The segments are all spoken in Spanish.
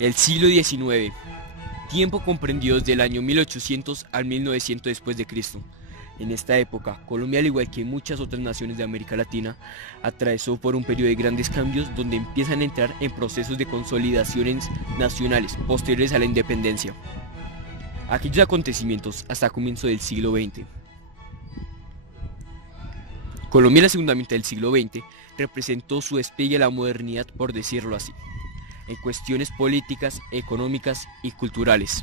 El siglo XIX, tiempo comprendido desde el año 1800 al 1900 después de Cristo. En esta época, Colombia, al igual que muchas otras naciones de América Latina, atravesó por un periodo de grandes cambios donde empiezan a entrar en procesos de consolidaciones nacionales posteriores a la independencia. Aquellos acontecimientos hasta comienzo del siglo XX. Colombia en la segunda mitad del siglo XX representó su despegue a la modernidad, por decirlo así, en cuestiones políticas, económicas y culturales.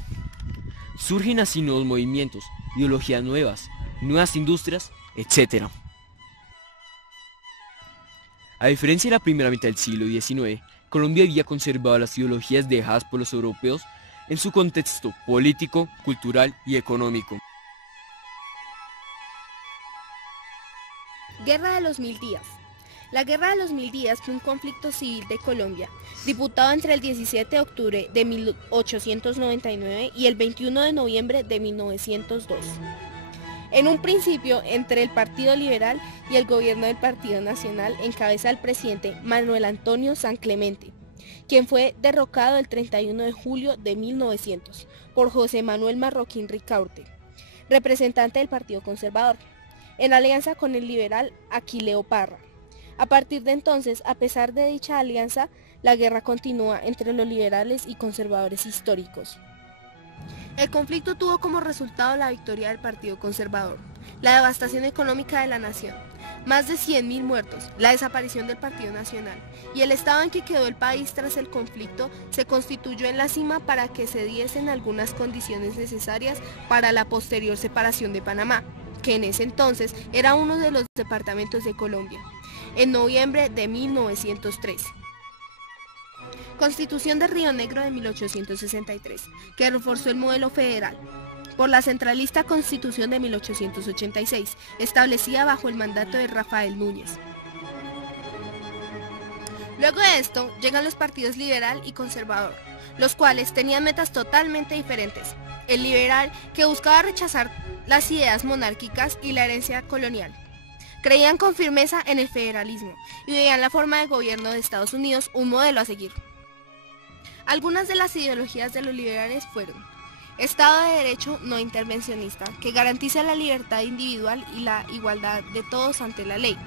Surgen así nuevos movimientos, ideologías nuevas, nuevas industrias, etc. A diferencia de la primera mitad del siglo XIX, Colombia había conservado las ideologías dejadas por los europeos en su contexto político, cultural y económico. Guerra de los Mil Días. La Guerra de los Mil Días fue un conflicto civil de Colombia, disputado entre el 17 de octubre de 1899 y el 21 de noviembre de 1902. En un principio, entre el Partido Liberal y el gobierno del Partido Nacional, en cabeza del presidente Manuel Antonio San Clemente, quien fue derrocado el 31 de julio de 1900 por José Manuel Marroquín Ricaurte, representante del Partido Conservador, en alianza con el liberal Aquileo Parra. A partir de entonces, a pesar de dicha alianza, la guerra continúa entre los liberales y conservadores históricos. El conflicto tuvo como resultado la victoria del Partido Conservador, la devastación económica de la nación, más de 100.000 muertos, la desaparición del Partido Nacional y el estado en que quedó el país tras el conflicto se constituyó en la cima para que se diesen algunas condiciones necesarias para la posterior separación de Panamá, que en ese entonces era uno de los departamentos de Colombia, en noviembre de 1903. Constitución de Río Negro de 1863, que reforzó el modelo federal, por la centralista Constitución de 1886, establecida bajo el mandato de Rafael Núñez. Luego de esto, llegan los partidos liberal y conservador, los cuales tenían metas totalmente diferentes. El liberal, que buscaba rechazar las ideas monárquicas y la herencia colonial. Creían con firmeza en el federalismo y veían la forma de gobierno de Estados Unidos un modelo a seguir. Algunas de las ideologías de los liberales fueron: Estado de Derecho no intervencionista, que garantiza la libertad individual y la igualdad de todos ante la ley.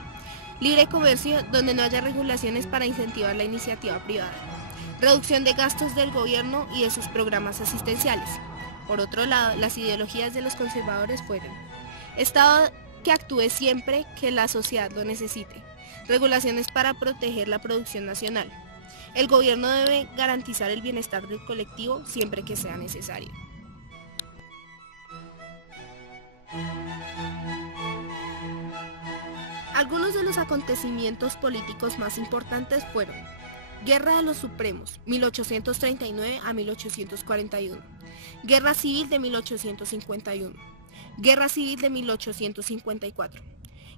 Libre comercio, donde no haya regulaciones para incentivar la iniciativa privada. Reducción de gastos del gobierno y de sus programas asistenciales. Por otro lado, las ideologías de los conservadores fueron: Estado que actúe siempre que la sociedad lo necesite. Regulaciones para proteger la producción nacional. El gobierno debe garantizar el bienestar del colectivo siempre que sea necesario. Algunos de los acontecimientos políticos más importantes fueron: Guerra de los Supremos, 1839 a 1841. Guerra Civil de 1851. Guerra Civil de 1854.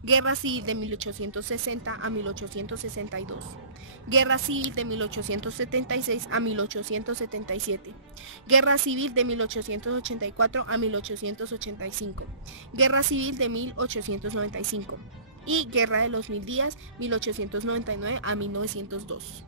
Guerra Civil de 1860 a 1862. Guerra Civil de 1876 a 1877. Guerra Civil de 1884 a 1885. Guerra Civil de 1895. Y Guerra de los Mil Días, 1899 a 1902.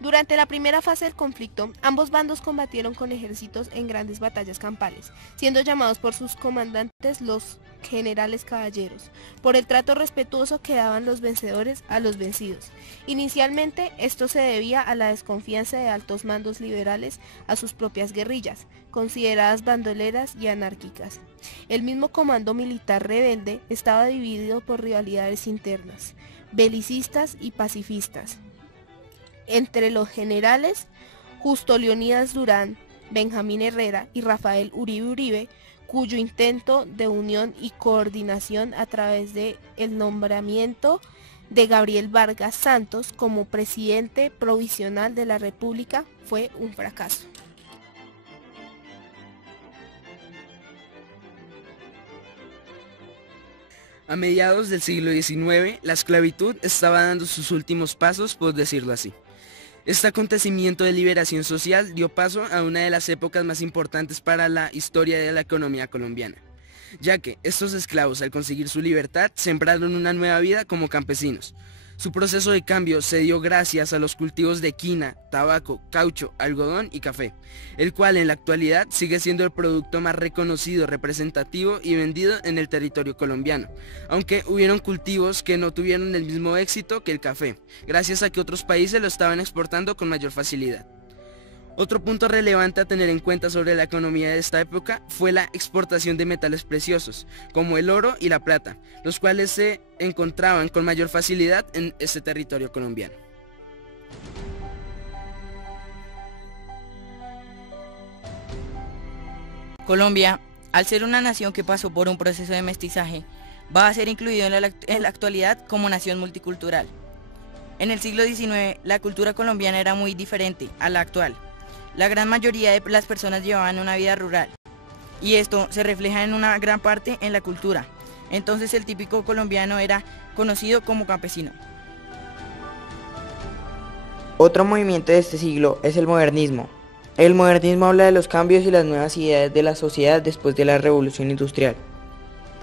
Durante la primera fase del conflicto, ambos bandos combatieron con ejércitos en grandes batallas campales, siendo llamados por sus comandantes los generales caballeros, por el trato respetuoso que daban los vencedores a los vencidos. Inicialmente, esto se debía a la desconfianza de altos mandos liberales a sus propias guerrillas, consideradas bandoleras y anárquicas. El mismo comando militar rebelde estaba dividido por rivalidades internas, belicistas y pacifistas. Entre los generales, Justo Leonidas Durán, Benjamín Herrera y Rafael Uribe Uribe, cuyo intento de unión y coordinación a través de el nombramiento de Gabriel Vargas Santos como presidente provisional de la República fue un fracaso. A mediados del siglo XIX, la esclavitud estaba dando sus últimos pasos, por decirlo así. Este acontecimiento de liberación social dio paso a una de las épocas más importantes para la historia de la economía colombiana, ya que estos esclavos, al conseguir su libertad, sembraron una nueva vida como campesinos. Su proceso de cambio se dio gracias a los cultivos de quina, tabaco, caucho, algodón y café, el cual en la actualidad sigue siendo el producto más reconocido, representativo y vendido en el territorio colombiano, aunque hubieron cultivos que no tuvieron el mismo éxito que el café, gracias a que otros países lo estaban exportando con mayor facilidad. Otro punto relevante a tener en cuenta sobre la economía de esta época fue la exportación de metales preciosos, como el oro y la plata, los cuales se encontraban con mayor facilidad en este territorio colombiano. Colombia, al ser una nación que pasó por un proceso de mestizaje, va a ser incluido en la actualidad como nación multicultural. En el siglo XIX, la cultura colombiana era muy diferente a la actual. La gran mayoría de las personas llevaban una vida rural, y esto se refleja en una gran parte en la cultura. Entonces el típico colombiano era conocido como campesino. Otro movimiento de este siglo es el modernismo. El modernismo habla de los cambios y las nuevas ideas de la sociedad después de la Revolución Industrial.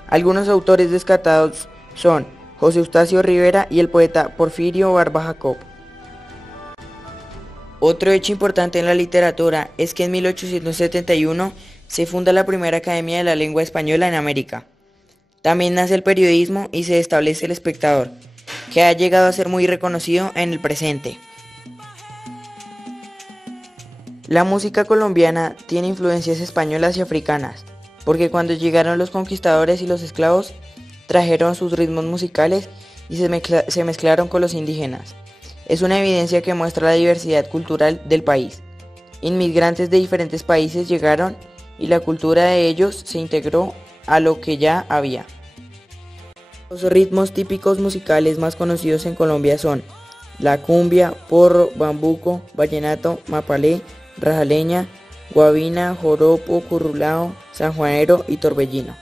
Algunos autores destacados son José Eustacio Rivera y el poeta Porfirio Barba Jacob. Otro hecho importante en la literatura es que en 1871 se funda la primera Academia de la Lengua Española en América. También nace el periodismo y se establece El Espectador, que ha llegado a ser muy reconocido en el presente. La música colombiana tiene influencias españolas y africanas, porque cuando llegaron los conquistadores y los esclavos, trajeron sus ritmos musicales y se mezclaron con los indígenas. Es una evidencia que muestra la diversidad cultural del país. Inmigrantes de diferentes países llegaron y la cultura de ellos se integró a lo que ya había. Los ritmos típicos musicales más conocidos en Colombia son la cumbia, porro, bambuco, vallenato, mapalé, rajaleña, guabina, joropo, currulao, sanjuanero y torbellino.